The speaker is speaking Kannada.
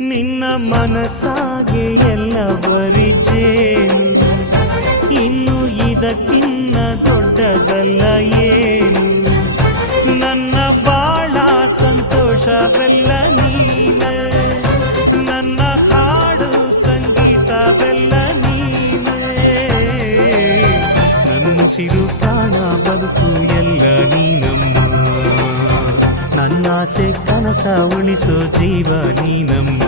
ನಿನ್ನ ಮನಸ್ಸಾಗೆ ಎಲ್ಲ ಬರಿಚೇನು. ಇನ್ನು ಇದಕ್ಕಿನ್ನ ದೊಡ್ಡದಲ್ಲ ಏನು. ನನ್ನ ಬಾಳ ಸಂತೋಷವೆಲ್ಲ ಸಿರು ನನ್ನ ಹಾಡು ಸಂಗೀತವೆಲ್ಲ ನೀನೆ. ನನ್ನುಸಿರು ಪ್ರಾಣ, ಬದುಕು ಎಲ್ಲ ನೀನಮ್ಮ. ನನ್ನಾಸೆ ಕನಸ ಉಳಿಸೋ ಜೀವ ನೀನಮ್ಮ